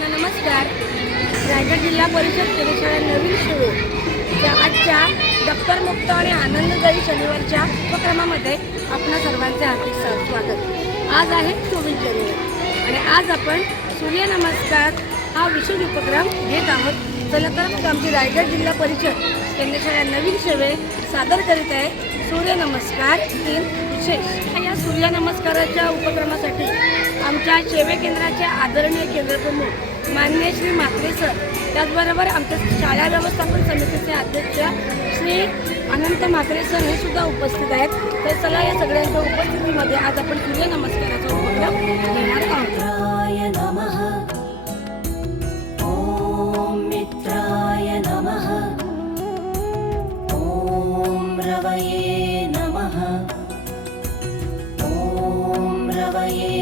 नमस्कार. रायगड जिल्हा परिषद परिसरात नवीन शिबिर आजच्या डॉक्टर आणि आनंददायी शनिवारच्या उपक्रमामध्ये आपणा सर्वांचे हार्दिक स्वागत. आज आहे चोवीस जानेवारी. आणि आज आपण सूर्यनमस्कार हा विशेष उपक्रम घेत आहोत. चला तर मग आमची रायगड जिल्हा परिषद केंद्रशाळा नवीन सेवे सादर करीत आहे सूर्यनमस्कार दिन विशेष. या सूर्यनमस्काराच्या उपक्रमासाठी आमच्या सेवा केंद्राचे आदरणीय केंद्रप्रमुख मान्य श्री मात्रे सर त्याचबरोबर आमच्या शाळा व्यवस्थापन समितीचे अध्यक्ष श्री अनंत मात्रे सर हे सुद्धा उपस्थित आहेत. तर चला या सगळ्यांच्या उपस्थितीमध्ये आज आपण सूर्यनमस्काराचा उपक्रम घेणार आहोत. Yeah. नमः.